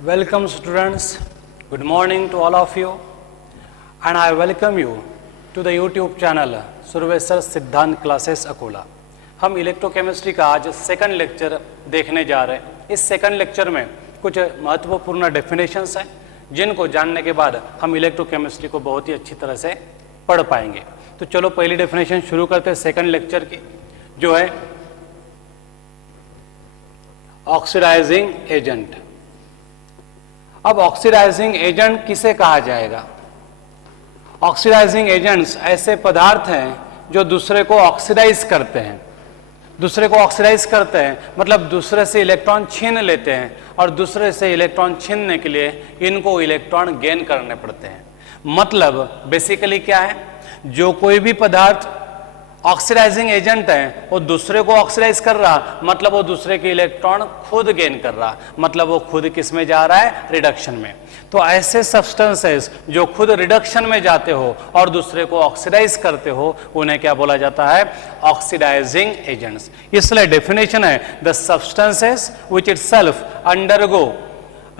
Welcome students, good morning to all of you and I welcome you to the YouTube channel सुरवेसर सिद्धांत classes Akola. हम electrochemistry का आज second lecture देखने जा रहे हैं। इस सेकंड लेक्चर में कुछ महत्वपूर्ण डेफिनेशंस हैं जिनको जानने के बाद हम इलेक्ट्रोकेमिस्ट्री को बहुत ही अच्छी तरह से पढ़ पाएंगे। तो चलो पहली डेफिनेशन शुरू करते हैं सेकंड लेक्चर की, जो है ऑक्सीडाइजिंग एजेंट। अब ऑक्सीडाइजिंग एजेंट किसे कहा जाएगा? ऑक्सीडाइजिंग एजेंट्स ऐसे पदार्थ हैं जो दूसरे को ऑक्सीडाइज करते हैं। दूसरे को ऑक्सीडाइज करते हैं मतलब दूसरे से इलेक्ट्रॉन छीन लेते हैं और दूसरे से इलेक्ट्रॉन छीनने के लिए इनको इलेक्ट्रॉन गेन करने पड़ते हैं। मतलब बेसिकली क्या है, जो कोई भी पदार्थ ऑक्सीडाइजिंग एजेंट है वो दूसरे को ऑक्सीडाइज कर रहा, मतलब वो दूसरे के इलेक्ट्रॉन खुद गेन कर रहा, मतलब वो खुद किस में जा रहा है? रिडक्शन में। तो ऐसे सब्सटेंसेस जो खुद रिडक्शन में जाते हो और दूसरे को ऑक्सीडाइज करते हो उन्हें क्या बोला जाता है? Oxidising agents. इसलिए डेफिनेशन है the substances which itself undergo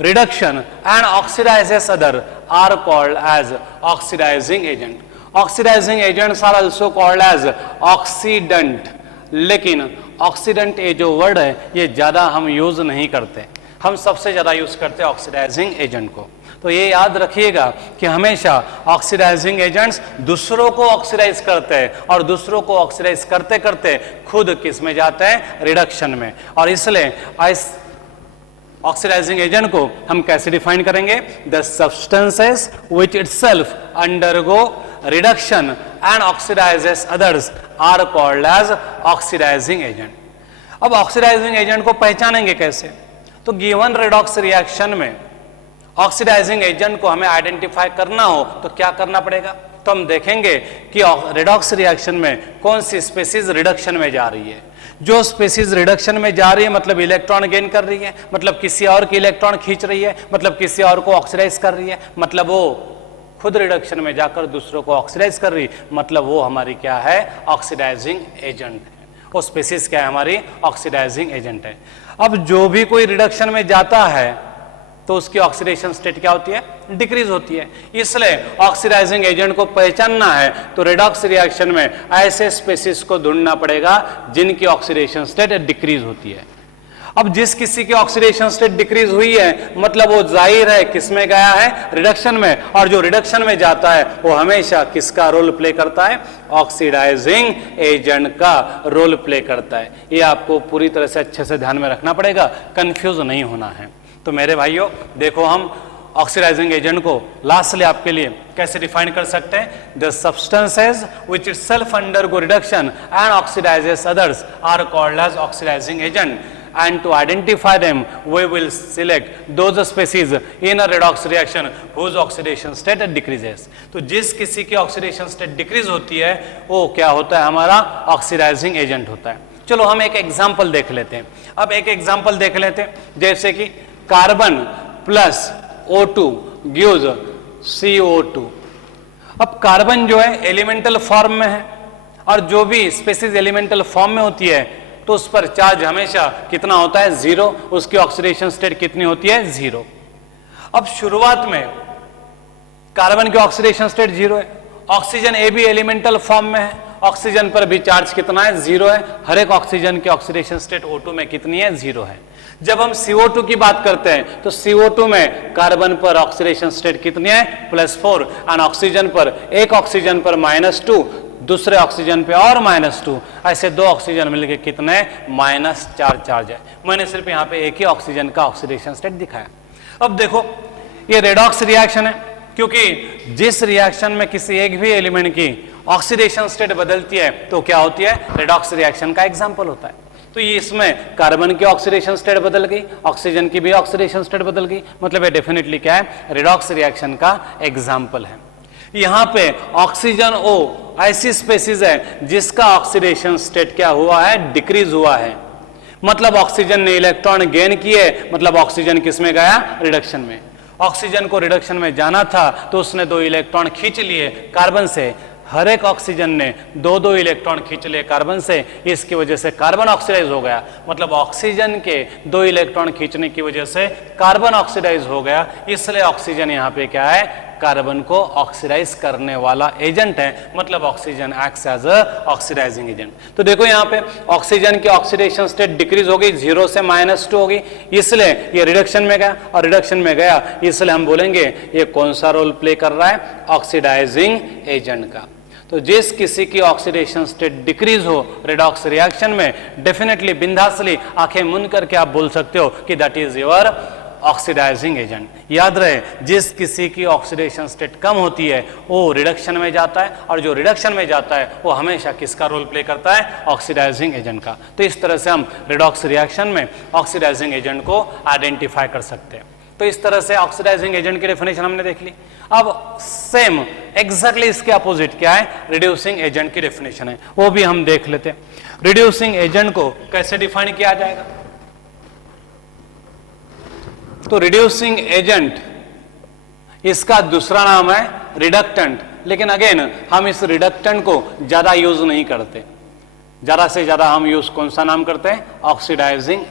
reduction and oxidises other are called as oxidising agent. Oxidising agents are also called as oxidant. लेकिन ऑक्सीडेंट ये जो वर्ड है ये ज्यादा हम यूज नहीं करते, हम सबसे ज्यादा यूज करते हैं ऑक्सीडाइजिंग एजेंट को। तो ये याद रखिएगा कि हमेशा ऑक्सीडाइजिंग एजेंट्स दूसरों को ऑक्सीडाइज करते हैं और दूसरों को ऑक्सीडाइज करते करते खुद किस में जाते हैं? रिडक्शन में। और इसलिए ऑक्सीडाइजिंग एजेंट को हम कैसे डिफाइन करेंगे? The substances which itself undergo reduction and oxidises others are called as oxidising agent. अब ऑक्सीडाइजिंग एजेंट को पहचानेंगे कैसे? तो गिवन रेडॉक्स रिएक्शन में ऑक्सीडाइजिंग एजेंट को हमें आइडेंटिफाई करना हो तो क्या करना पड़ेगा? तो हम देखेंगे कि रेडॉक्स रिएक्शन में कौन सी स्पीसीज रिडक्शन में जा रही है। जो स्पीसीज रिडक्शन में जा रही है मतलब इलेक्ट्रॉन गेन कर रही है, मतलब किसी और के इलेक्ट्रॉन खींच रही है, मतलब किसी और को ऑक्सीडाइज कर रही है, मतलब वो खुद रिडक्शन में जाकर दूसरों को ऑक्सीडाइज कर रही, मतलब वो हमारी क्या है? ऑक्सीडाइजिंग एजेंट है। वो स्पीसीज क्या है? हमारी ऑक्सीडाइजिंग एजेंट है। अब जो भी कोई रिडक्शन में जाता है तो उसकी ऑक्सीडेशन स्टेट क्या होती है? डिक्रीज होती है। इसलिए ऑक्सीडाइजिंग एजेंट को पहचानना है तो रेडॉक्स रिएक्शन में ऐसे स्पीसीज को ढूंढना पड़ेगा जिनकी ऑक्सीडेशन स्टेट डिक्रीज होती है। अब जिस किसी की ऑक्सीडेशन स्टेट डिक्रीज हुई है मतलब वो जाहिर है किसमें गया है? रिडक्शन में। और जो रिडक्शन में जाता है वो हमेशा किसका रोल प्ले करता है? ऑक्सीडाइजिंग एजेंट का रोल प्ले करता है। ये आपको पूरी तरह से अच्छे से ध्यान में रखना पड़ेगा, कंफ्यूज नहीं होना है। तो मेरे भाइयों देखो, हम ऑक्सीडाइजिंग एजेंट को लास्टली आपके लिए कैसे डिफाइन कर सकते हैं? The substances which itself undergo reduction and oxidises others are called as oxidising agent. And to identify them, we will select those species in a redox reaction whose oxidation state decreases. तो जिस किसी की oxidation state decrease होती है वो क्या होता है? हमारा ऑक्सीडाइजिंग एजेंट होता है। चलो हम एक एग्जांपल देख लेते हैं। अब एक एग्जांपल देख लेते हैं, जैसे कि carbon plus O2 gives CO2। अब कार्बन जो है एलिमेंटल फॉर्म में है और जो भी स्पीसीज एलिमेंटल फॉर्म में होती है तो उस पर चार्ज हमेशा कितना होता है? 0। उसकी ऑक्सीडेशन स्टेट कितनी होती है? 0। अब शुरुआत में कार्बन की ऑक्सीडेशन स्टेट 0 है। ऑक्सीजन ए भी एलिमेंटल फॉर्म में है, ऑक्सीजन पर भी चार्ज कितना है? 0 है। हर एक ऑक्सीजन की ऑक्सीडेशन स्टेट O2 में कितनी है? 0 है। जब हम CO2 की बात करते हैं तो CO2 में कार्बन पर ऑक्सीडेशन स्टेट कितनी है? +4। और ऑक्सीजन पर, एक ऑक्सीजन पर -2, दूसरे ऑक्सीजन पे और -2, ऐसे दो ऑक्सीजन मिलके कितने? -4 चार्ज है। मैंने सिर्फ यहाँ पे एक ही ऑक्सीजन का ऑक्सीडेशन स्टेट दिखाया। अब देखो ये रेडॉक्स रिएक्शन है, क्योंकि जिस रिएक्शन में किसी एक भी एलिमेंट की ऑक्सीडेशन स्टेट बदलती है तो क्या होती है? रेडॉक्स रिएक्शन का एग्जाम्पल होता है। तो ये इसमें कार्बन की ऑक्सीडेशन स्टेट बदल गई, ऑक्सीजन की भी ऑक्सीडेशन स्टेट बदल गई, मतलब ये डेफिनेटली क्या है? रेडॉक्स रिएक्शन का एग्जाम्पल है। यहां पे ऑक्सीजन O ऐसी स्पीसीज है जिसका ऑक्सीडेशन स्टेट क्या हुआ है? डिक्रीज हुआ है। मतलब ऑक्सीजन ने इलेक्ट्रॉन गेन किए, मतलब ऑक्सीजन किस में गया? रिडक्शन में। ऑक्सीजन को रिडक्शन में जाना था तो उसने 2 इलेक्ट्रॉन खींच लिए कार्बन से, हर एक ऑक्सीजन ने दो दो इलेक्ट्रॉन खींच लिए कार्बन से, इसकी वजह से कार्बन ऑक्सीडाइज हो गया। मतलब ऑक्सीजन के दो इलेक्ट्रॉन खींचने की वजह से कार्बन ऑक्सीडाइज हो गया, इसलिए ऑक्सीजन यहाँ पे क्या है, कार्बन को ऑक्सीडाइज करने वाला एजेंट है। मतलब oxygen acts as a oxidising agent. तो देखो यहाँ पे ऑक्सीजन की ऑक्सीडेशन स्टेट डिक्रीज हो गई, 0 से -2 हो गई, इसलिए ये रिडक्शन में गया, और रिडक्शन में गया इसलिए हम बोलेंगे ये कौन सा रोल प्ले कर रहा है, ऑक्सीडाइजिंग एजेंट का। तो जिस किसी की ऑक्सीडेशन स्टेट डिक्रीज हो रेडॉक्स रिएक्शन में, डेफिनेटली बिंदासली आंखें मूंद करके आप बोल सकते हो कि that is your oxidising agent. याद रहे, जिस किसी की ऑक्सीडेशन स्टेट कम होती है वो रिडक्शन में जाता है, और जो रिडक्शन में जाता है वो हमेशा किसका रोल प्ले करता है, ऑक्सीडाइजिंग एजेंट का। तो इस तरह से हम रिडॉक्स रिएक्शन में ऑक्सीडाइजिंग एजेंट को आइडेंटिफाई कर सकते हैं। तो इस तरह से ऑक्सीडाइजिंग एजेंट की डेफिनेशन हमने देख ली। अब सेम एग्जैक्टली इसके अपोजिट क्या है, रिड्यूसिंग एजेंट की डेफिनेशन है, वो भी हम देख लेते हैं। रिड्यूसिंग एजेंट को कैसे डिफाइन किया जाएगा, तो रिड्यूसिंग एजेंट इसका दूसरा नाम है रिडक्टेंट, लेकिन अगेन हम इस रिडक्टेंट को ज्यादा यूज नहीं करते, ज्यादा से ज्यादा हम यूज कौन सा नाम करते हैं, ऑक्सीडाइजिंग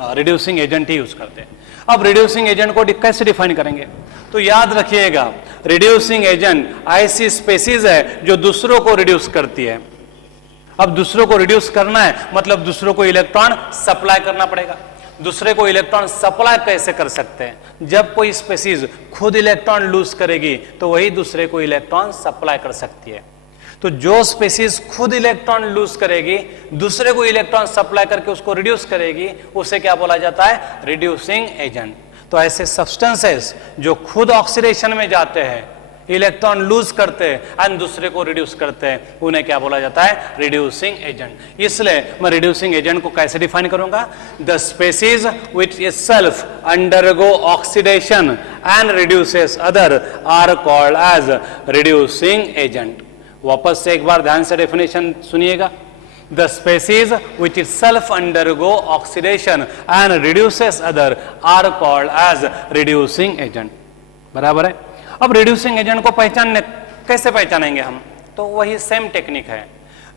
रिड्यूसिंग एजेंट ही यूज करते हैं। अब रिड्यूसिंग एजेंट को कैसे डिफाइन करेंगे, तो याद रखिएगा रिड्यूसिंग एजेंट ऐसी स्पेसीज है जो दूसरों को रिड्यूस करती है। अब दूसरों को रिड्यूस करना है मतलब दूसरों को इलेक्ट्रॉन सप्लाई करना पड़ेगा। दूसरे को इलेक्ट्रॉन सप्लाई कैसे कर सकते हैं, जब कोई स्पेसीज खुद इलेक्ट्रॉन लूज करेगी तो वही दूसरे को इलेक्ट्रॉन सप्लाई कर सकती है। तो जो स्पेसीज खुद इलेक्ट्रॉन लूज करेगी, दूसरे को इलेक्ट्रॉन सप्लाई करके उसको रिड्यूस करेगी, उसे क्या बोला जाता है, रिड्यूसिंग एजेंट। तो ऐसे सब्सटेंसेस जो खुद ऑक्सीडेशन में जाते हैं, इलेक्ट्रॉन लूज करते हैं एंड दूसरे को रिड्यूस करते हैं, उन्हें क्या बोला जाता है, रिड्यूसिंग एजेंट। इसलिए मैं रिड्यूसिंग एजेंट को कैसे डिफाइन करूंगा, the species which itself undergo oxidation and reduces other are called as reducing agent। वापस से एक बार ध्यान से डेफिनेशन सुनिएगा, the species which itself undergo oxidation and reduces other are called as reducing agent। बराबर है। अब रिड्यूसिंग एजेंट को पहचानने कैसे पहचानेंगे हम, तो वही सेम टेक्निक है।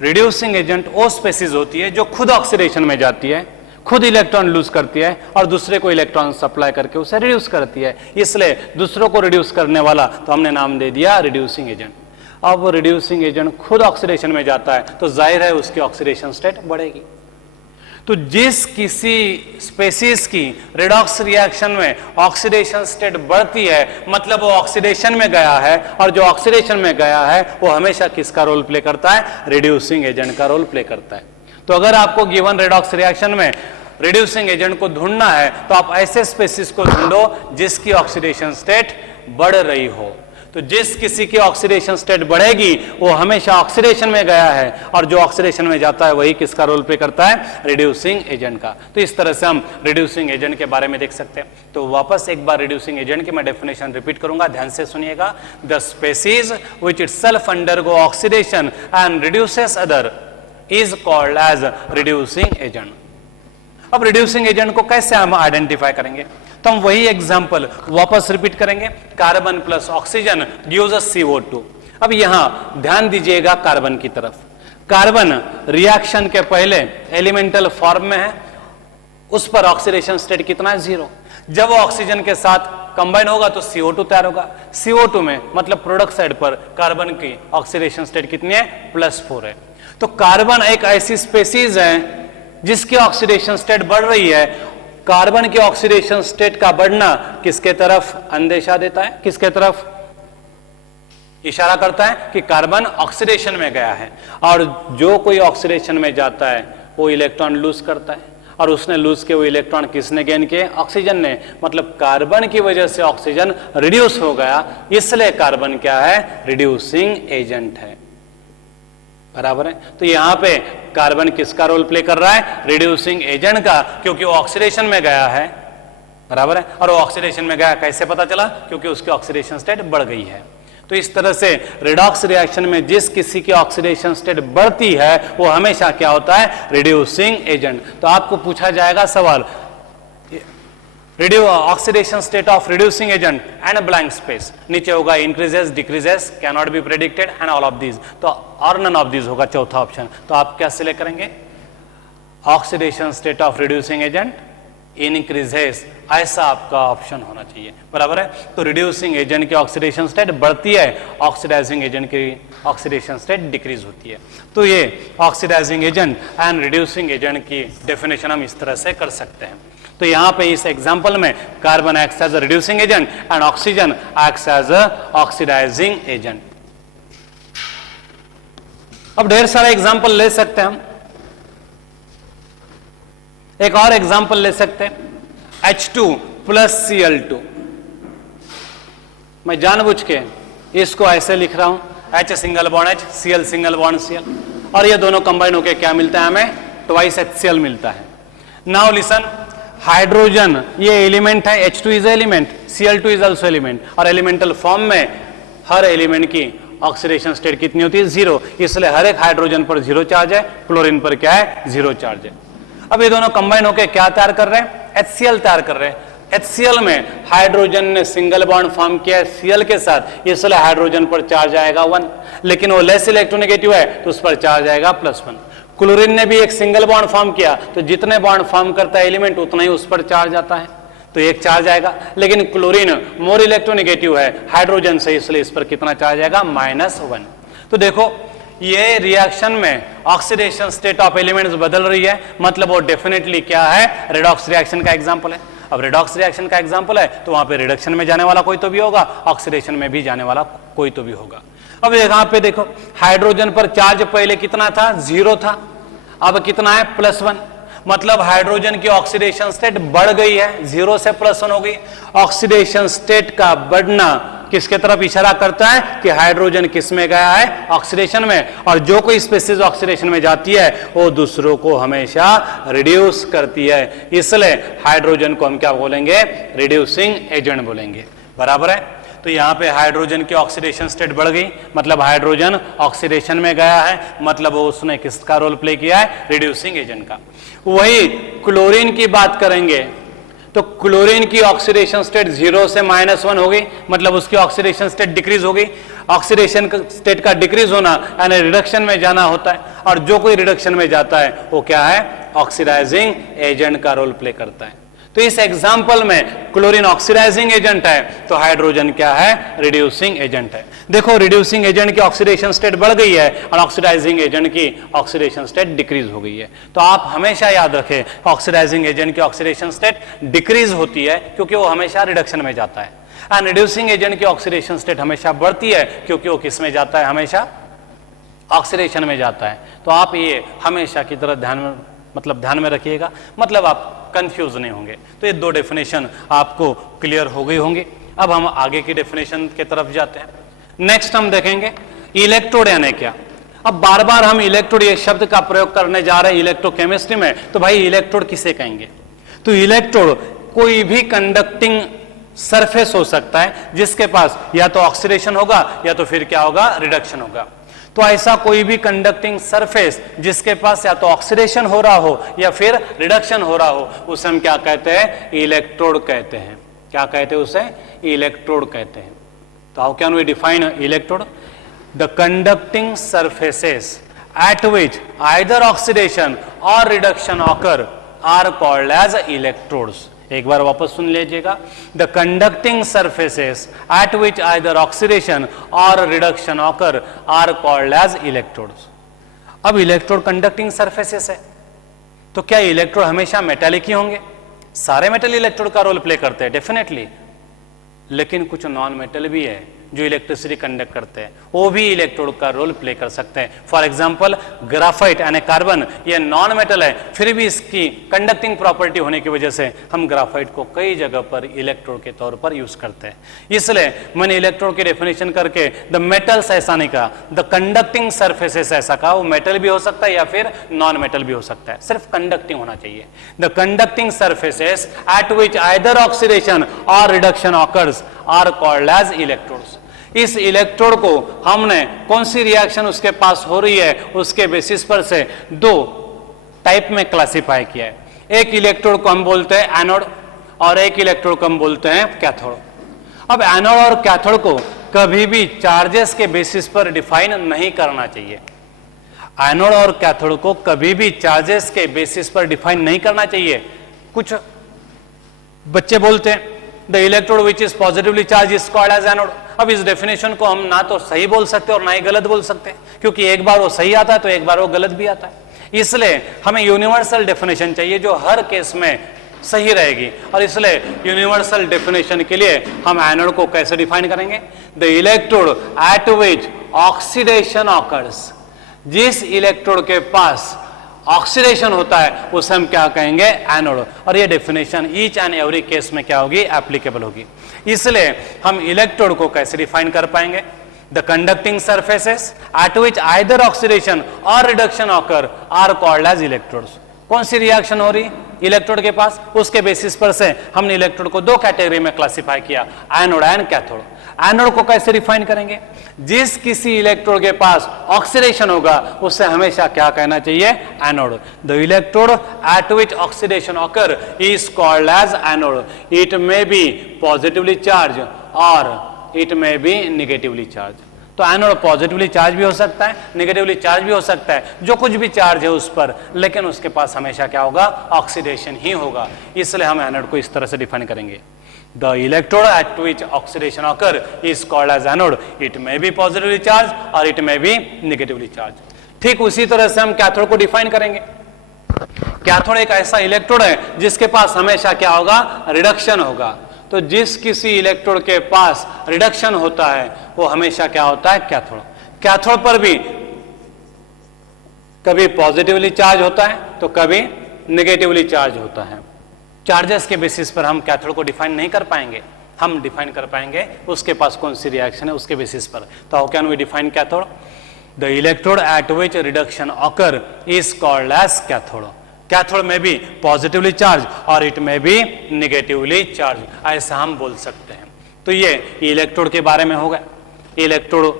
रिड्यूसिंग एजेंट वो स्पेसीज होती है जो खुद ऑक्सीडेशन में जाती है, खुद इलेक्ट्रॉन लूज करती है और दूसरे को इलेक्ट्रॉन सप्लाई करके उसे रिड्यूस करती है, इसलिए दूसरों को रिड्यूस करने वाला तो हमने नाम दे दिया रिड्यूसिंग एजेंट। अब रिड्यूसिंग एजेंट खुद ऑक्सीडेशन में जाता है तो जाहिर है उसकी ऑक्सीडेशन स्टेट बढ़ेगी। तो जिस किसी स्पेसीज की रिडॉक्स रिएक्शन में ऑक्सीडेशन स्टेट बढ़ती है मतलब वो ऑक्सीडेशन में गया है, और जो ऑक्सीडेशन में गया है वो हमेशा किसका रोल प्ले करता है, रिड्यूसिंग एजेंट का रोल प्ले करता है। तो अगर आपको गिवन रिडॉक्स रिएक्शन में रिड्यूसिंग एजेंट को ढूंढना है तो आप ऐसे स्पेसीज को ढूंढो जिसकी ऑक्सीडेशन स्टेट बढ़ रही हो। तो जिस किसी की ऑक्सीडेशन स्टेट बढ़ेगी वो हमेशा ऑक्सीडेशन में गया है, और जो ऑक्सीडेशन में जाता है वही किसका रोल प्ले करता है, रिड्यूसिंग एजेंट का। तो इस तरह से हम रिड्यूसिंग एजेंट के बारे में देख सकते हैं। तो वापस एक बार रिड्यूसिंग एजेंट की मैं डेफिनेशन रिपीट करूंगा, ध्यान से सुनिएगा। The species which itself undergo oxidation and reduces other is called as reducing agent. अब रिड्यूसिंग एजेंट को कैसे हम आइडेंटिफाई करेंगे, तो हम वही एग्जांपल वापस रिपीट करेंगे। Carbon plus oxygen gives us CO2। अब यहां ध्यान दीजिएगा कार्बन की तरफ। कार्बन रिएक्शन के पहले एलिमेंटल फॉर्म में है, उस पर ऑक्सीडेशन स्टेट कितना है, 0। जब वो ऑक्सीजन के साथ कंबाइन होगा तो CO2 तैयार होगा। CO2 में मतलब प्रोडक्ट साइड पर कार्बन की ऑक्सीडेशन स्टेट कितनी है, +4 है। तो कार्बन एक ऐसी स्पेसीज है जिसकी ऑक्सीडेशन स्टेट बढ़ रही है। कार्बन की ऑक्सीडेशन स्टेट का बढ़ना किसके तरफ अंदेशा देता है, किसके तरफ इशारा करता है कि कार्बन ऑक्सीडेशन में गया है, और जो कोई ऑक्सीडेशन में जाता है वो इलेक्ट्रॉन लूज करता है, और उसने लूज के वो इलेक्ट्रॉन किसने गेन किए, ऑक्सीजन ने। मतलब कार्बन की वजह से ऑक्सीजन रिड्यूस हो गया, इसलिए कार्बन क्या है, रिड्यूसिंग एजेंट है। बराबर है। तो यहां पे कार्बन किसका रोल प्ले कर रहा है, रिड्यूसिंग एजेंट का, क्योंकि वो ऑक्सीडेशन में गया है। बराबर है। और वो ऑक्सीडेशन में गया कैसे पता चला, क्योंकि उसकी ऑक्सीडेशन स्टेट बढ़ गई है। तो इस तरह से रिडॉक्स रिएक्शन में जिस किसी की ऑक्सीडेशन स्टेट बढ़ती है वो हमेशा क्या होता है, रिड्यूसिंग एजेंट। तो आपको पूछा जाएगा सवाल, oxidation state of reducing agent and blank space, नीचे होगा increases decreases can not be predicted and all of these, तो और नन ऑफ दीज होगा चौथा ऑप्शन। तो आप क्या सिलेक्ट करेंगे? Oxidation state of reducing agent increases, ऐसा आपका ऑप्शन होना चाहिए, बराबर है। तो रिड्यूसिंग एजेंट की ऑक्सीडेशन स्टेट बढ़ती है, ऑक्सीडाइजिंग एजेंट की ऑक्सीडेशन स्टेट डिक्रीज होती है। तो ये oxidising agent and reducing agent की डेफिनेशन हम इस तरह से कर सकते हैं। तो यहां पे इस एग्जांपल में carbon acts as a reducing agent and oxygen acts as a oxidising agent. अब ढेर सारे एग्जांपल ले सकते हैं हम। एक और एग्जांपल ले सकते हैं, H2 प्लस Cl2। मैं जानबूझ के इसको ऐसे लिख रहा हूं, H single bond H, Cl single bond Cl, और ये दोनों कंबाइन होकर क्या मिलता है हमें? ट्वाइस HCl मिलता है। नाउ लिसन, हाइड्रोजन ये एलिमेंट है, H2 is element, Cl2 is also element, और एलिमेंटल फॉर्म में हर एलिमेंट की ऑक्सीडेशन स्टेट कितनी होती है? 0, इसलिए हर एक हाइड्रोजन पर 0 चार्ज है, क्लोरीन पर क्या है? 0 चार्ज है। अब ये दोनों कंबाइन होकर क्या तैयार कर रहे हैं? HCl तैयार कर रहे हैं। HCl में हाइड्रोजन ने सिंगल बॉन्ड फॉर्म किया है Cl के साथ, इसलिए हाइड्रोजन पर चार्ज आएगा 1, लेकिन वो लेस इलेक्ट्रोनेगेटिव है तो उस पर चार्ज आएगा +1। क्लोरीन ने भी एक सिंगल बॉन्ड फॉर्म किया, तो जितने बॉन्ड फॉर्म करता है एलिमेंट उतना ही उस पर चार्ज आता है, तो एक चार्ज आएगा, लेकिन क्लोरीन मोर इलेक्ट्रोनेगेटिव है हाइड्रोजन से, इसलिए इस पर कितना चार्ज आएगा? -1। तो देखो ये रिएक्शन में ऑक्सीडेशन स्टेट ऑफ एलिमेंट्स बदल रही है, मतलब वो डेफिनेटली क्या है? रेडॉक्स रिएक्शन का एग्जांपल है। अब रेडॉक्स रिएक्शन का एग्जांपल है तो वहां पे रिडक्शन में जाने वाला कोई तो भी होगा, ऑक्सीडेशन में भी जाने वाला कोई तो भी होगा। अब यहां पे देखो हाइड्रोजन पर चार्ज पहले कितना था? 0 था, अब कितना है? +1, मतलब हाइड्रोजन की ऑक्सीडेशन स्टेट बढ़ गई है, 0 से +1 हो गई। ऑक्सीडेशन स्टेट का बढ़ना किसके तरफ इशारा करता है? कि हाइड्रोजन किस में गया है? ऑक्सीडेशन में, और जो कोई स्पीशीज ऑक्सीडेशन में जाती है वो दूसरों को हमेशा रिड्यूस करती है, इसलिए हाइड्रोजन को हम क्या बोलेंगे? रिड्यूसिंग एजेंट बोलेंगे, बराबर है। तो यहां पे हाइड्रोजन की ऑक्सीडेशन स्टेट बढ़ गई, मतलब हाइड्रोजन ऑक्सीडेशन में गया है, मतलब उसने किसका रोल प्ले किया है? रिड्यूसिंग एजेंट का। वही क्लोरीन की बात करेंगे तो क्लोरीन की ऑक्सीडेशन स्टेट 0 से -1 हो गई, मतलब उसकी ऑक्सीडेशन स्टेट डिक्रीज हो गई। ऑक्सीडेशन स्टेट का डिक्रीज होना यानी रिडक्शन में जाना होता है, और जो कोई रिडक्शन में जाता है वो क्या है? ऑक्सीडाइजिंग एजेंट का रोल प्ले करता है। तो इस एग्जांपल में क्लोरीन ऑक्सीडाइजिंग एजेंट है, तो हाइड्रोजन क्या है? रिड्यूसिंग एजेंट है। देखो रिड्यूसिंग एजेंट की ऑक्सीडेशन स्टेट बढ़ गई है और ऑक्सीडाइजिंग एजेंट की ऑक्सीडेशन स्टेट डिक्रीज हो गई है। तो आप हमेशा याद रखें ऑक्सीडाइजिंग एजेंट की ऑक्सीडेशन स्टेट डिक्रीज होती है क्योंकि वो हमेशा रिडक्शन में जाता है, एंड रिड्यूसिंग एजेंट की ऑक्सीडेशन स्टेट हमेशा बढ़ती है क्योंकि वो किस में जाता है? हमेशा ऑक्सीडेशन में जाता है। तो आप ये हमेशा की तरह ध्यान में रखिएगा, मतलब आप कंफ्यूज नहीं होंगे। तो ये दो डेफिनेशन आपको क्लियर हो गई होंगी। अब हम आगे की डेफिनेशन की तरफ जाते हैं। नेक्स्ट हम देखेंगे इलेक्ट्रोड यानी क्या। अब बार बार हम इलेक्ट्रोड ये शब्द का प्रयोग करने जा रहे हैं इलेक्ट्रोकेमिस्ट्री में, तो भाई इलेक्ट्रोड किसे कहेंगे? तो इलेक्ट्रोड कोई भी कंडक्टिंग सरफेस हो सकता है जिसके पास या तो ऑक्सीडेशन होगा या तो फिर क्या होगा? रिडक्शन होगा। तो ऐसा कोई भी कंडक्टिंग सरफेस जिसके पास या तो ऑक्सीडेशन हो रहा हो या फिर रिडक्शन हो रहा हो, उसे हम क्या कहते हैं? इलेक्ट्रोड कहते हैं। क्या कहते हैं उसे? इलेक्ट्रोड कहते हैं। तो how can we define electrode? The conducting surfaces at which either oxidation और reduction occur are called as electrodes. एक बार वापस सुन लीजिएगा, the conducting surfaces at which either oxidation और reduction occur are called as electrodes. अब electrode conducting surfaces है, तो क्या इलेक्ट्रोड हमेशा मेटालिक ही होंगे? सारे मेटल इलेक्ट्रोड का रोल प्ले करते हैं डेफिनेटली, लेकिन कुछ नॉन मेटल भी है जो इलेक्ट्रिसिटी कंडक्ट करते हैं, वो भी इलेक्ट्रोड का रोल प्ले कर सकते हैं। फॉर एग्जांपल ग्राफाइट यानी कार्बन, ये नॉन मेटल है, फिर भी इसकी कंडक्टिंग प्रॉपर्टी होने की वजह से हम ग्राफाइट को कई जगह पर इलेक्ट्रोड के तौर पर यूज करते हैं। इसलिए मैंने इलेक्ट्रोड की डेफिनेशन करके द मेटल्स ऐसा नहीं कहा, द कंडक्टिंग सर्फेसेस ऐसा कहा। वो मेटल भी हो सकता है या फिर नॉन मेटल भी हो सकता है, सिर्फ कंडक्टिंग होना चाहिए। The conducting surfaces at which either oxidation और reduction occurs are called as electrodes. इस इलेक्ट्रोड को हमने कौन सी रिएक्शन उसके पास हो रही है उसके बेसिस पर से दो टाइप में क्लासिफाई किया है। एक इलेक्ट्रोड को हम बोलते हैं एनोड और एक इलेक्ट्रोड को हम बोलते हैं कैथोड। अब एनोड और कैथोड को कभी भी चार्जेस के बेसिस पर डिफाइन नहीं करना चाहिए। एनोड और कैथोड को कभी भी चार्जेस के बेसिस पर डिफाइन नहीं करना चाहिए। कुछ बच्चे बोलते हैं the electrode which is positively charge is called as anode. अब इस डेफिनेशन को हम ना तो सही बोल सकते और ना ही गलत बोल सकते, क्योंकि एक बार वो सही आता है तो एक बार वो गलत भी आता है। इसलिए हमें यूनिवर्सल डेफिनेशन चाहिए जो हर केस में सही रहेगी, और इसलिए यूनिवर्सल डेफिनेशन के लिए हम एनोड को कैसे डिफाइन करेंगे? The electrode at which oxidation occurs, जिस इलेक्ट्रोड के पास ऑक्सीडेशन होता है उसे हम क्या कहेंगे? एनोड। और ये definition each and every case में क्या होगी? एप्लीकेबल होगी। इसलिए हम इलेक्ट्रोड को कैसे डिफाइन कर पाएंगे? The conducting surfaces at which either oxidation और reduction occur are called as electrodes. कौन सी रिएक्शन हो रही इलेक्ट्रोड के पास, उसके बेसिस पर से हमने इलेक्ट्रोड को दो कैटेगरी में क्लासिफाई किया, एनोड एंड कैथोड। एनोड को कैसे डिफाइन करेंगे? जिस किसी इलेक्ट्रोड के पास ऑक्सीडेशन होगा उसे हमेशा क्या कहना चाहिए? Anode. The electrode at which oxidation occur is called as anode. It may be positively charge और it may be negatively charge. तो एनोड पॉजिटिवली चार्ज भी हो सकता है, नेगेटिवली चार्ज भी हो सकता है, जो कुछ भी चार्ज है उस पर, लेकिन उसके पास हमेशा क्या होगा? ऑक्सीडेशन ही होगा। इसलिए हम एनोड को इस तरह से डिफाइन करेंगे। The electrode at which oxidation occur is called as anode. It may be positively charged or it may be negatively charged. ठीक उसी तरह से हम कैथोड को डिफाइन करेंगे। कैथोड एक ऐसा इलेक्ट्रोड है जिसके पास हमेशा क्या होगा? रिडक्शन होगा। तो जिस किसी इलेक्ट्रोड के पास रिडक्शन होता है वो हमेशा क्या होता है? कैथोड। कैथोड पर भी कभी पॉजिटिवली चार्ज होता है तो कभी नेगेटिवली चार्ज होता है। चार्जेस के बेसिस पर हम कैथोड को डिफाइन नहीं कर पाएंगे, हम डिफाइन कर पाएंगे उसके पास कौन सी रिएक्शन है उसके बेसिस पर। तो how can we define cathode? The electrode at which reduction occur is called as cathode. Cathode में भी पॉजिटिवली चार्ज और इट में भी निगेटिवली चार्ज, ऐसा हम बोल सकते हैं। तो ये इलेक्ट्रोड के बारे में होगा। इलेक्ट्रोड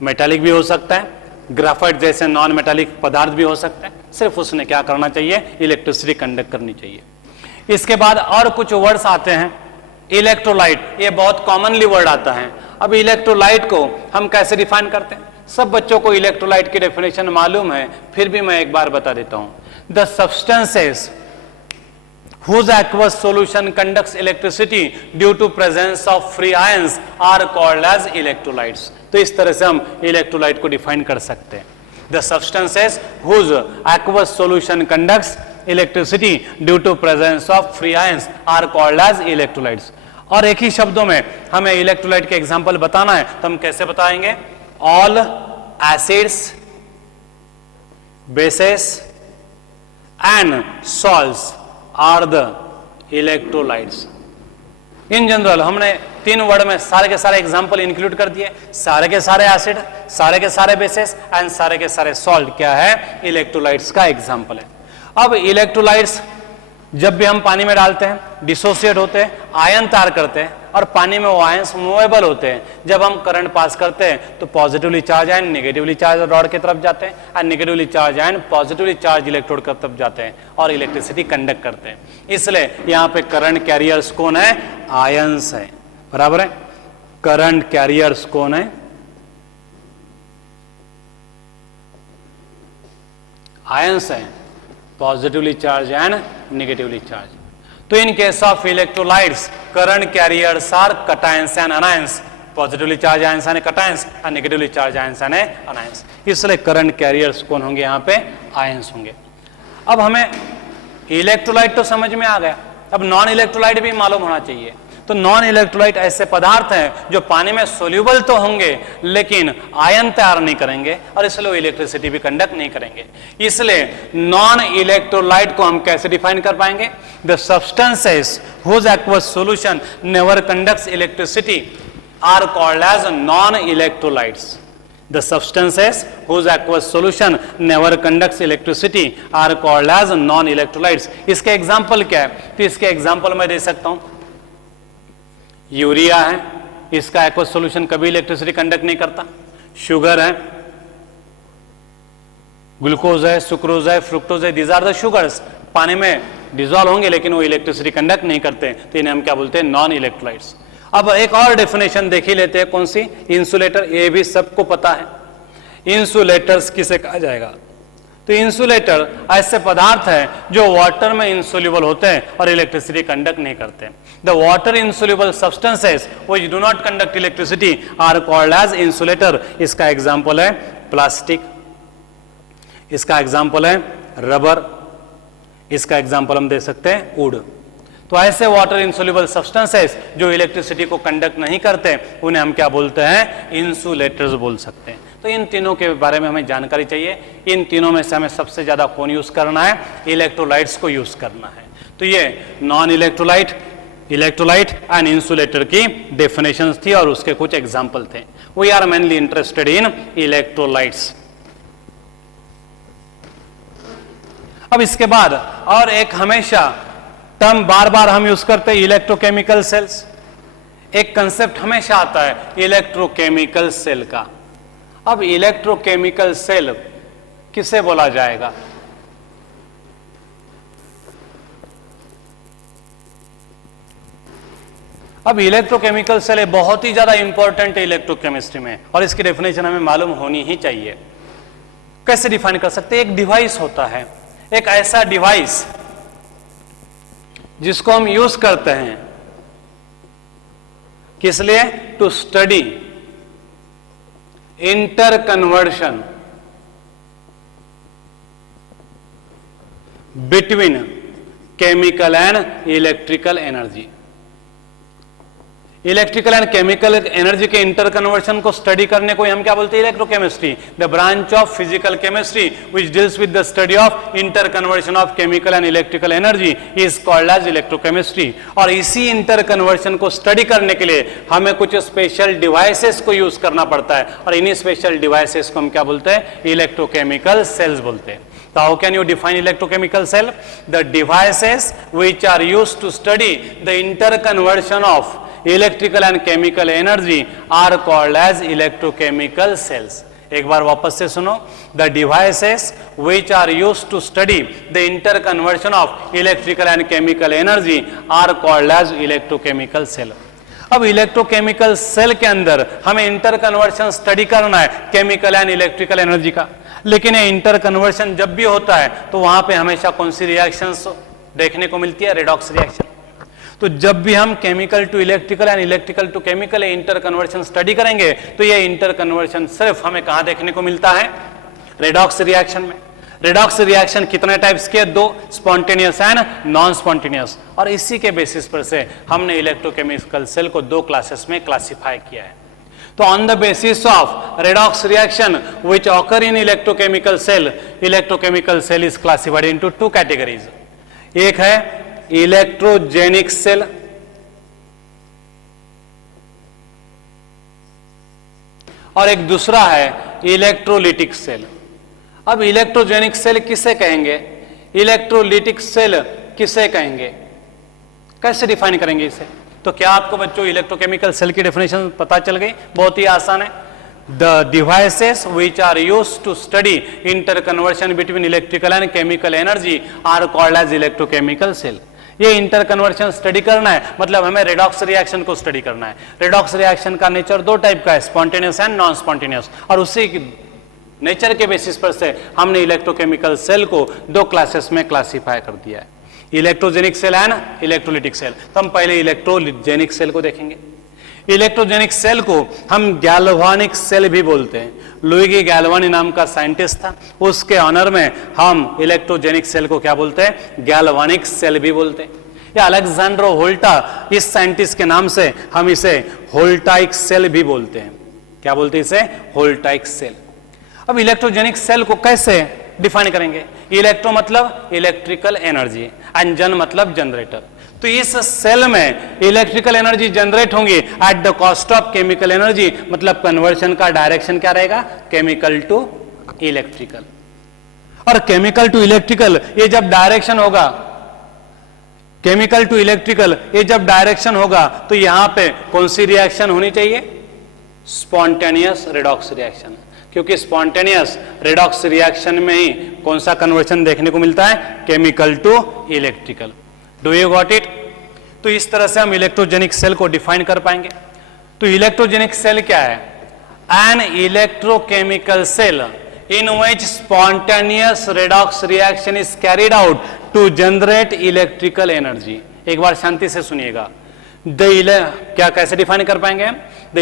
मेटालिक भी हो सकता है, ग्राफाइट जैसे नॉन मेटालिक पदार्थ भी हो सकता है, सिर्फ उसने क्या करना चाहिए? इलेक्ट्रिसिटी कंडक्ट करनी चाहिए। इसके बाद और कुछ वर्ड्स आते हैं। इलेक्ट्रोलाइट, ये बहुत कॉमनली वर्ड आता है। अब इलेक्ट्रोलाइट को हम कैसे डिफाइन करते हैं? सब बच्चों को इलेक्ट्रोलाइट की डेफिनेशन मालूम है, फिर भी मैं एक बार बता देता हूं। The substances whose aqueous solution conducts electricity due to presence of free ions are called as electrolytes. तो इस तरह से हम इलेक्ट्रोलाइट को डिफाइन कर सकते हैं। The substances whose aqueous solution conducts electricity due to presence of free ions are called as electrolytes. और एक ही शब्दों में हमें इलेक्ट्रोलाइट के एग्जाम्पल बताना है तो हम कैसे बताएंगे? All acids, bases and salts are the electrolytes. In general हमने तीन वर्ड में सारे के सारे एग्जाम्पल इंक्लूड कर दिए। सारे के सारे एसिड, सारे के सारे बेसिस एंड सारे के सारे सॉल्ट क्या है? इलेक्ट्रोलाइट्स का एग्जाम्पल है। अब इलेक्ट्रोलाइट्स जब भी हम पानी में डालते हैं डिसोसिएट होते हैं, आयन तैयार करते हैं, और पानी में वो आयन्स मूवेबल होते हैं। जब हम करंट पास करते हैं तो positively charge ion negatively charge rod की तरफ जाते हैं, और negatively charge ion positively charge electrode की तरफ जाते हैं और इलेक्ट्रिसिटी कंडक्ट करते हैं। इसलिए यहाँ पे करंट कैरियर्स कौन है? आयन्स है। बराबर है। करंट कैरियर्स कौन है? आयन्स है, positively charge and negatively charge. तो in case of electrolytes current carriers are cations and anions. Positively charge ions यानी कटायंस और नेगेटिवली चार्ज आयंस यानी अनायंस। इसलिए करंट कैरियर्स कौन होंगे? यहाँ पे आयंस होंगे। अब हमें इलेक्ट्रोलाइट तो समझ में आ गया, अब नॉन इलेक्ट्रोलाइट भी मालूम होना चाहिए। तो नॉन इलेक्ट्रोलाइट ऐसे पदार्थ हैं जो पानी में सोल्यूबल तो होंगे लेकिन आयन तैयार नहीं करेंगे और इसलिए वो इलेक्ट्रिसिटी भी कंडक्ट नहीं करेंगे। इसलिए नॉन इलेक्ट्रोलाइट को हम कैसे डिफाइन कर पाएंगे? The substances whose aqueous solution never conducts electricity are called as non electrolytes. The substances whose aqueous solution never conducts electricity are called as non-electrolytes. इसके एग्जाम्पल क्या है? तो इसके एग्जाम्पल मैं दे सकता हूं। यूरिया है, इसका एक्वस सॉल्यूशन कभी इलेक्ट्रिसिटी कंडक्ट नहीं करता। शुगर है, ग्लूकोज है, सुक्रोज है, फ्रुक्टोज है, दीज आर द शुगर्स। पानी में डिजॉल्व होंगे लेकिन वो इलेक्ट्रिसिटी कंडक्ट नहीं करते, तो इन्हें हम क्या बोलते हैं, नॉन इलेक्ट्रोलाइट्स। अब एक और डेफिनेशन देख ही लेते हैं, कौन सी, इंसुलेटर। ये भी सबको पता है, इंसुलेटर्स किसे कहा जाएगा। तो इंसुलेटर ऐसे पदार्थ हैं जो वाटर में इंसोल्यूबल होते हैं और इलेक्ट्रिसिटी कंडक्ट नहीं करते। The water insoluble substances which do not conduct electricity are called as insulator. इसका एग्जांपल है प्लास्टिक, इसका एग्जांपल है रबर, इसका एग्जांपल हम दे सकते हैं वुड। तो ऐसे वाटर इंसोल्यूबल सब्सटेंसेस जो इलेक्ट्रिसिटी को कंडक्ट नहीं करते उन्हें हम क्या बोलते हैं, इंसुलेटर्स बोल सकते हैं। तो इन तीनों के बारे में हमें जानकारी चाहिए। इन तीनों में से हमें सबसे ज्यादा कौन यूज करना है, इलेक्ट्रोलाइट्स को यूज करना है। तो ये non electrolyte, electrolyte and insulator की डेफिनेशंस थी और उसके कुछ एग्जांपल थे। We are mainly interested in electrolytes. अब इसके बाद और एक हमेशा टर्म बार बार हम यूज करते हैं, इलेक्ट्रोकेमिकल सेल्स। एक कंसेप्ट हमेशा आता है इलेक्ट्रोकेमिकल सेल का। अब इलेक्ट्रोकेमिकल सेल किसे बोला जाएगा, अब इलेक्ट्रोकेमिकल सेल बहुत ही ज्यादा इंपॉर्टेंट है इलेक्ट्रोकेमिस्ट्री में और इसकी डेफिनेशन हमें मालूम होनी ही चाहिए। कैसे डिफाइन कर सकते हैं, एक डिवाइस होता है, एक ऐसा डिवाइस जिसको हम यूज करते हैं किस लिए, to study inter conversion between chemical and electrical energy. Electrical and chemical energy के इंटर कन्वर्शन को स्टडी करने को हम क्या बोलते हैं, electrochemistry. The branch of physical chemistry which deals with the study of inter conversion of chemical and electrical energy is called as electrochemistry. और इसी इंटर कन्वर्शन को स्टडी करने के लिए हमें कुछ स्पेशल डिवाइसेस को यूज करना पड़ता है और इन्हीं स्पेशल डिवाइसेस को हम क्या बोलते हैं, इलेक्ट्रोकेमिकल सेल्स बोलते हैं। So how can you define electrochemical cell? The devices which are used to study the interconversion of electrical and chemical energy are called as electrochemical cells. एक बार वापस से सुनो, the devices which are used to study the interconversion of electrical and chemical energy are called as electrochemical cell. अब electrochemical cell के अंदर हमें inter conversion study करना है केमिकल एंड इलेक्ट्रिकल एनर्जी का, लेकिन ये इंटर कन्वर्शन जब भी होता है तो वहां पे हमेशा कौन सी रिएक्शंस देखने को मिलती है, रेडॉक्स रिएक्शन। तो जब भी हम chemical to electrical and electrical to chemical inter conversion study करेंगे तो ये इंटर कन्वर्शन सिर्फ हमें कहां देखने को मिलता है, रेडॉक्स रिएक्शन में। रेडॉक्स रिएक्शन कितने टाइप्स के, दो, स्पॉन्टेनियस एंड नॉन स्पॉन्टेनियस। और इसी के बेसिस पर से हमने इलेक्ट्रोकेमिकल सेल को दो क्लासेस में क्लासिफाई किया है। तो on the basis of redox reaction which occur in electrochemical cell is classified into two categories. एक है इलेक्ट्रोजेनिक सेल और एक दूसरा है इलेक्ट्रोलिटिक सेल। अब इलेक्ट्रोजेनिक सेल किसे कहेंगे, इलेक्ट्रोलिटिक सेल किसे कहेंगे, कैसे डिफाइन करेंगे इसे। तो क्या आपको बच्चों इलेक्ट्रोकेमिकल सेल की डेफिनेशन पता चल गई, बहुत ही आसान है। The devices which are used to study inter conversion between electrical and chemical energy are called as electrochemical cell. ये इंटर कन्वर्शन स्टडी करना है, मतलब हमें रेडॉक्स रिएक्शन को स्टडी करना है। रेडॉक्स रिएक्शन का नेचर दो टाइप का है, स्पॉन्टेनियस एंड नॉन स्पॉन्टेनियस, और उसी नेचर के बेसिस पर से हमने इलेक्ट्रोकेमिकल सेल को दो क्लासेस में क्लासिफाई कर दिया है, electrogenic cell and electrolytic cell. तो हम पहले इलेक्ट्रोजेनिक सेल को देखेंगे। इलेक्ट्रोजेनिक सेल को हम गैल्वानिक सेल भी बोलते हैं। लुइगी गैल्वानी नाम का साइंटिस्ट था, उसके ऑनर में हम इलेक्ट्रोजेनिक सेल को क्या बोलते हैं, गैल्वानिक सेल भी बोलते हैं। या अलेक्जेंड्रो होल्टा, इस साइंटिस्ट के नाम से हम इसे होल्टाइक सेल भी बोलते हैं। क्या बोलते हैं इसे, होल्टाइक सेल। अब इलेक्ट्रोजेनिक सेल को कैसे डिफाइन करेंगे, इलेक्ट्रो मतलब इलेक्ट्रिकल एनर्जी एंड जन मतलब जनरेटर। तो इस सेल में इलेक्ट्रिकल एनर्जी जनरेट होंगी at the cost of chemical energy, मतलब कन्वर्शन का डायरेक्शन क्या रहेगा, केमिकल टू इलेक्ट्रिकल। और केमिकल टू इलेक्ट्रिकल ये जब डायरेक्शन होगा, केमिकल टू इलेक्ट्रिकल ये जब डायरेक्शन होगा तो यहां पे कौन सी रिएक्शन होनी चाहिए, स्पॉन्टेनियस रेडॉक्स रिएक्शन। क्योंकि स्पॉन्टेनियस रेडॉक्स रिएक्शन में ही कौन सा कन्वर्शन देखने को मिलता है, chemical to electrical. Do you got it? तो इस तरह से हम इलेक्ट्रोजेनिक सेल को डिफाइन कर पाएंगे। तो इलेक्ट्रोजेनिक सेल क्या है? An electrochemical cell in which spontaneous redox reaction is carried out to generate electrical energy। एक बार शांति से सुनिएगा। क्या कैसे डिफाइन कर पाएंगे हम? द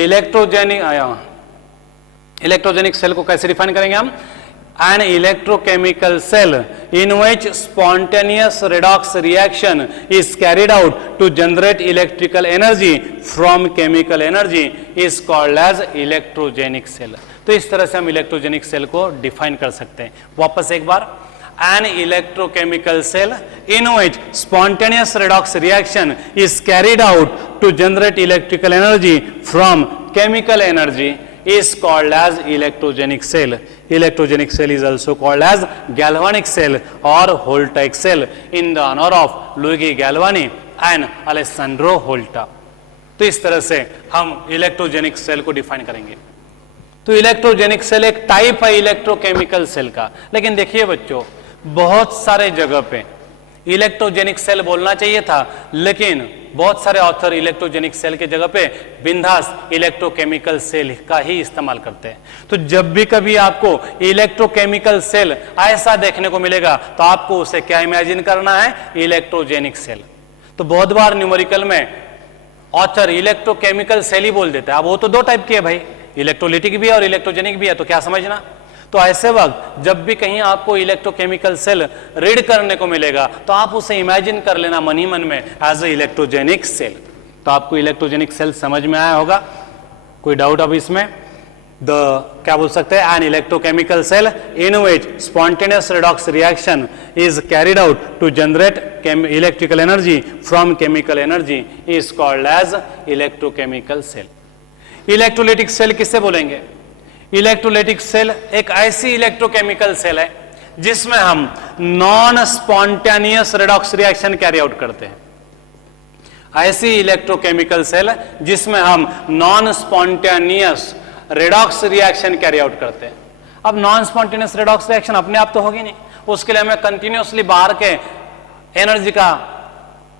इलेक्ट्रोजेनिक सेल को कैसे डिफाइन करेंगे हम? An electrochemical cell in which spontaneous redox reaction is carried out to generate electrical energy from chemical energy is called as electrogenic cell। तो इस तरह से हम इलेक्ट्रोजेनिक सेल को डिफाइन कर सकते हैं। वापस एक बार, an electrochemical cell in which spontaneous redox reaction is carried out to generate electrical energy from chemical energy is called as electrogenic cell। Electrogenic cell is also called as galvanic cell or Voltaic cell in the honor of Luigi Galvani and Alessandro Volta। तो इस तरह से हम electrogenic cell को define करेंगे। तो electrogenic cell एक type है इलेक्ट्रोकेमिकल सेल का। लेकिन देखिए बच्चों, बहुत सारे जगह पे इलेक्ट्रोजेनिक सेल बोलना चाहिए था, लेकिन बहुत सारे ऑथर इलेक्ट्रोजेनिक सेल के जगह पे बिंदास इलेक्ट्रोकेमिकल सेल का ही इस्तेमाल करते हैं। तो जब भी कभी आपको इलेक्ट्रोकेमिकल सेल ऐसा देखने को मिलेगा तो आपको उसे क्या इमेजिन करना है? Electrogenic cell. तो बहुत बार न्यूमेरिकल में ऑथर इलेक्ट्रोकेमिकल सेल ही बोल देता है। अब वो तो दो टाइप की है भाई, इलेक्ट्रोलिटिक भी है और इलेक्ट्रोजेनिक भी है, तो क्या समझना? तो ऐसे वक्त जब भी कहीं आपको इलेक्ट्रोकेमिकल सेल रीड करने को मिलेगा तो आप उसे इमेजिन कर लेना मन ही मन में एज ए इलेक्ट्रोजेनिक सेल। तो आपको इलेक्ट्रोजेनिक सेल समझ में आया होगा? कोई डाउट अब इसमें? क्या बोल सकते हैं? An electrochemical cell in which spontaneous redox reaction is carried out to generate electrical energy from chemical energy is called as electrochemical cell। Electrolytic cell किससे बोलेंगे? इलेक्ट्रोलिटिक सेल एक ऐसी इलेक्ट्रोकेमिकल सेल है जिसमें हम non spontaneous redox reaction carry out करते हैं। ऐसी इलेक्ट्रोकेमिकल सेल जिसमें हम non spontaneous redox reaction carry out करते हैं। अब नॉन स्पॉन्टेनियस रेडॉक्स रिएक्शन अपने आप तो होगी नहीं, उसके लिए हमें कंटिन्यूसली बाहर के एनर्जी का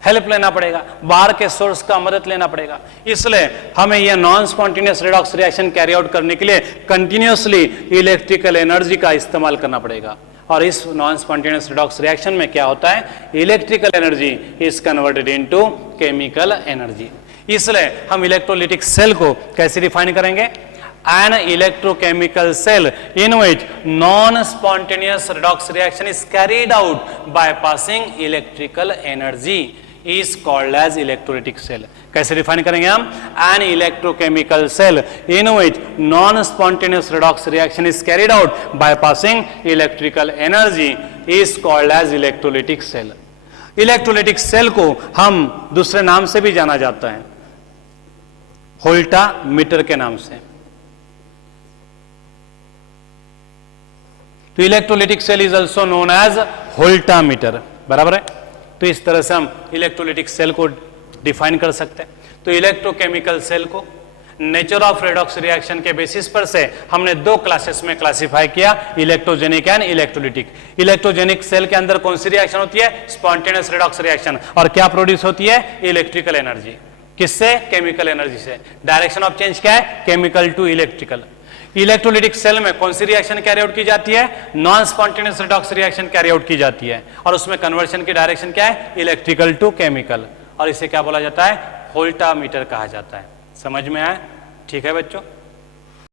हेल्प लेना पड़ेगा, बाहर के सोर्स का मदद लेना पड़ेगा। इसलिए हमें यह non spontaneous redox reaction carry out करने के लिए कंटिन्यूसली इलेक्ट्रिकल एनर्जी का इस्तेमाल करना पड़ेगा। और इस नॉन स्पॉन्टेनियस रेडॉक्स रिएक्शन में क्या होता है? Electrical energy is converted into chemical energy. इसलिए हम इलेक्ट्रोलिटिक सेल को कैसे डिफाइन करेंगे? An electrochemical cell in which non-spontaneous redox reaction is carried out by passing electrical energy is called as electrolytic cell। कैसे डिफाइन करेंगे हम? An electrochemical cell in which non-spontaneous redox reaction is carried out by passing electrical energy is called as electrolytic cell। Electrolytic cell को हम दूसरे नाम से भी जाना जाता है, होल्टा मीटर के नाम से। तो electrolytic cell is also known as voltameter, बराबर है। तो इस तरह से हम इलेक्ट्रोलिटिक सेल को डिफाइन कर सकते हैं। तो इलेक्ट्रोकेमिकल सेल को नेचर ऑफ रेडॉक्स रिएक्शन के बेसिस पर से हमने दो क्लासेस में क्लासिफाई किया, electrogenic and electrolytic. Electrogenic cell के अंदर कौन सी रिएक्शन होती है? Spontaneous redox reaction. और क्या प्रोड्यूस होती है? Electrical energy. किससे? केमिकल एनर्जी से। डायरेक्शन ऑफ चेंज क्या है? Chemical to electrical. Electrolytic cell में कौन सी रिएक्शन कैरी आउट की जाती है? Non spontaneous redox reaction carry out की जाती है, और उसमें कन्वर्शन की डायरेक्शन क्या है? Electrical to chemical. और इसे क्या बोला जाता है? होल्टा मीटर कहा जाता है। समझ में आया? ठीक है बच्चों।